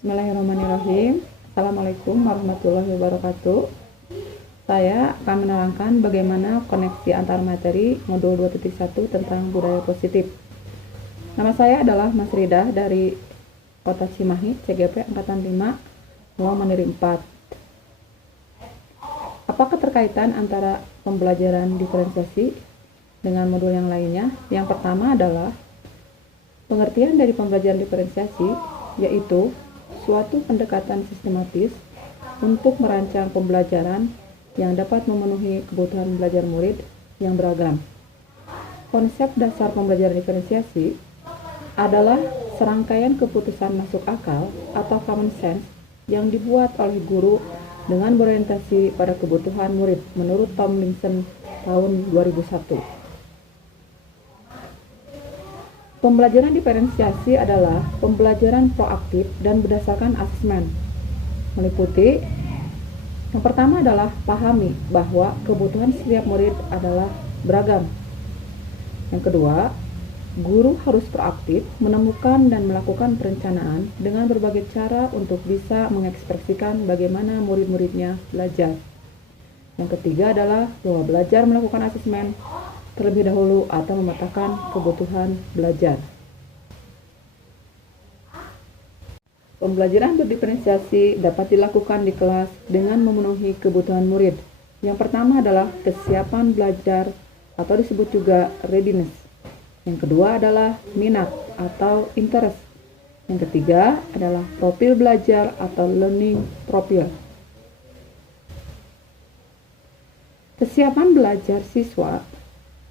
Bismillahirrahmanirrahim. Assalamualaikum warahmatullahi wabarakatuh. Saya akan menerangkan bagaimana koneksi antar materi modul 2.1 tentang budaya positif. Nama saya adalah Mas Rida dari Kota Cimahi, CGP Angkatan 5, Ruang Mandiri 4. Apa keterkaitan antara pembelajaran diferensiasi dengan modul yang lainnya? Yang pertama adalah pengertian dari pembelajaran diferensiasi, yaitu suatu pendekatan sistematis untuk merancang pembelajaran yang dapat memenuhi kebutuhan belajar murid yang beragam. Konsep dasar pembelajaran diferensiasi adalah serangkaian keputusan masuk akal atau common sense yang dibuat oleh guru dengan berorientasi pada kebutuhan murid menurut Tomlinson tahun 2001. Pembelajaran diferensiasi adalah pembelajaran proaktif dan berdasarkan asesmen. Meliputi yang pertama adalah pahami bahwa kebutuhan setiap murid adalah beragam. Yang kedua, guru harus proaktif menemukan dan melakukan perencanaan dengan berbagai cara untuk bisa mengekspresikan bagaimana murid-muridnya belajar. Yang ketiga adalah bahwa belajar melakukan asesmen terlebih dahulu atau memetakan kebutuhan belajar. Pembelajaran berdiferensiasi dapat dilakukan di kelas dengan memenuhi kebutuhan murid. Yang pertama adalah kesiapan belajar atau disebut juga readiness. Yang kedua adalah minat atau interest. Yang ketiga adalah profil belajar atau learning profile. Kesiapan belajar siswa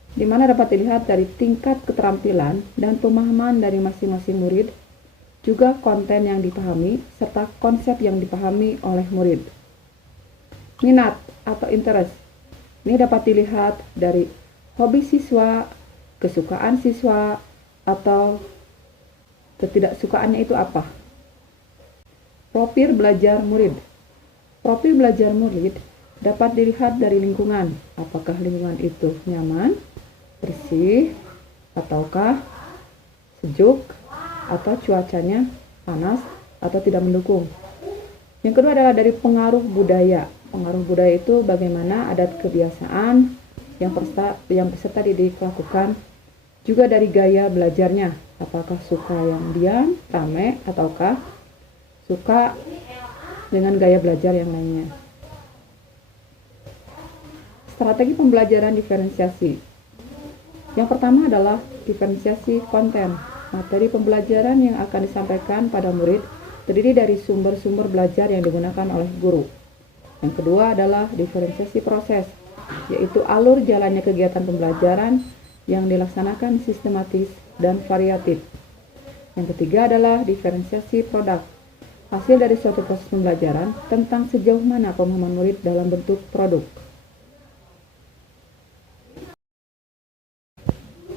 di mana dapat dilihat dari tingkat keterampilan dan pemahaman dari masing-masing murid, juga konten yang dipahami, serta konsep yang dipahami oleh murid. Minat atau interest, ini dapat dilihat dari hobi siswa, kesukaan siswa, atau ketidaksukaannya itu apa. Profil belajar murid. Profil belajar murid dapat dilihat dari lingkungan, apakah lingkungan itu nyaman, bersih, ataukah sejuk, atau cuacanya panas atau tidak mendukung. Yang kedua adalah dari pengaruh budaya. Pengaruh budaya itu bagaimana adat kebiasaan yang peserta didik lakukan, juga dari gaya belajarnya, apakah suka yang diam, ramai, ataukah suka dengan gaya belajar yang lainnya. Strategi pembelajaran diferensiasi. Yang pertama adalah diferensiasi konten. Materi pembelajaran yang akan disampaikan pada murid terdiri dari sumber-sumber belajar yang digunakan oleh guru. Yang kedua adalah diferensiasi proses, yaitu alur jalannya kegiatan pembelajaran yang dilaksanakan sistematis dan variatif. Yang ketiga adalah diferensiasi produk, hasil dari suatu proses pembelajaran tentang sejauh mana pemahaman murid dalam bentuk produk.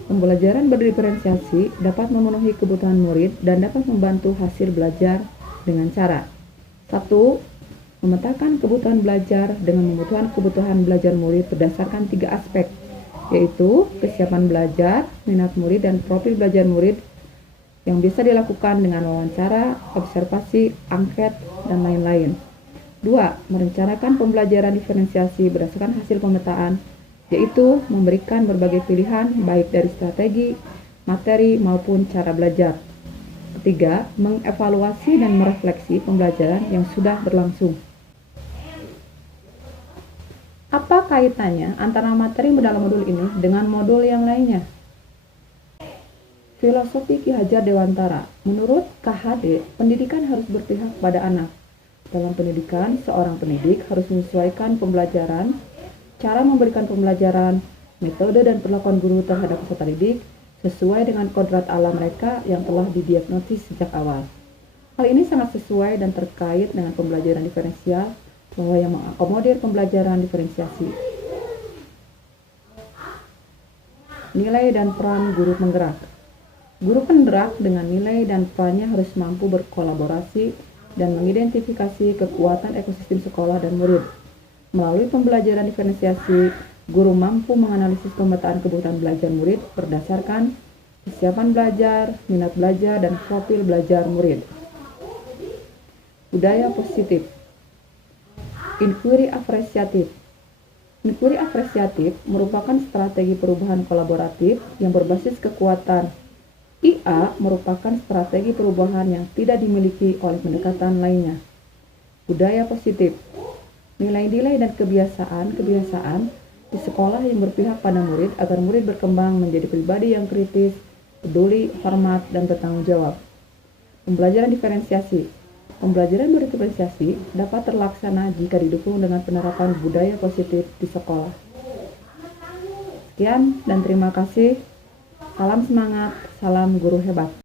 Pembelajaran berdiferensiasi dapat memenuhi kebutuhan murid dan dapat membantu hasil belajar dengan cara 1. Memetakan kebutuhan belajar dengan kebutuhan belajar murid berdasarkan 3 aspek, yaitu kesiapan belajar, minat murid, dan profil belajar murid yang bisa dilakukan dengan wawancara, observasi, angket, dan lain-lain. 2. Merencanakan pembelajaran diferensiasi berdasarkan hasil pemetaan, yaitu memberikan berbagai pilihan baik dari strategi, materi, maupun cara belajar. Ketiga, mengevaluasi dan merefleksi pembelajaran yang sudah berlangsung. Apa kaitannya antara materi dalam modul ini dengan modul yang lainnya? Filosofi Ki Hajar Dewantara. Menurut KHD, pendidikan harus berpihak pada anak. Dalam pendidikan, seorang pendidik harus menyesuaikan pembelajaran, cara memberikan pembelajaran, metode dan perlakuan guru terhadap peserta didik sesuai dengan kodrat alam mereka yang telah didiagnosis sejak awal. Hal ini sangat sesuai dan terkait dengan pembelajaran diferensial bahwa yang mengakomodir pembelajaran diferensiasi. Nilai dan peran guru penggerak. Guru penggerak dengan nilai dan perannya harus mampu berkolaborasi dan mengidentifikasi kekuatan ekosistem sekolah dan murid. Melalui pembelajaran diferensiasi, guru mampu menganalisis pemetaan kebutuhan belajar murid berdasarkan kesiapan belajar, minat belajar, dan profil belajar murid. Budaya positif. Inquiry apresiatif. Inquiry apresiatif merupakan strategi perubahan kolaboratif yang berbasis kekuatan. IA merupakan strategi perubahan yang tidak dimiliki oleh pendekatan lainnya. Budaya positif. Nilai-nilai dan kebiasaan di sekolah yang berpihak pada murid agar murid berkembang menjadi pribadi yang kritis, peduli, hormat, dan bertanggung jawab. Pembelajaran diferensiasi. Pembelajaran berdiferensiasi dapat terlaksana jika didukung dengan penerapan budaya positif di sekolah. Sekian dan terima kasih. Salam semangat, salam guru hebat.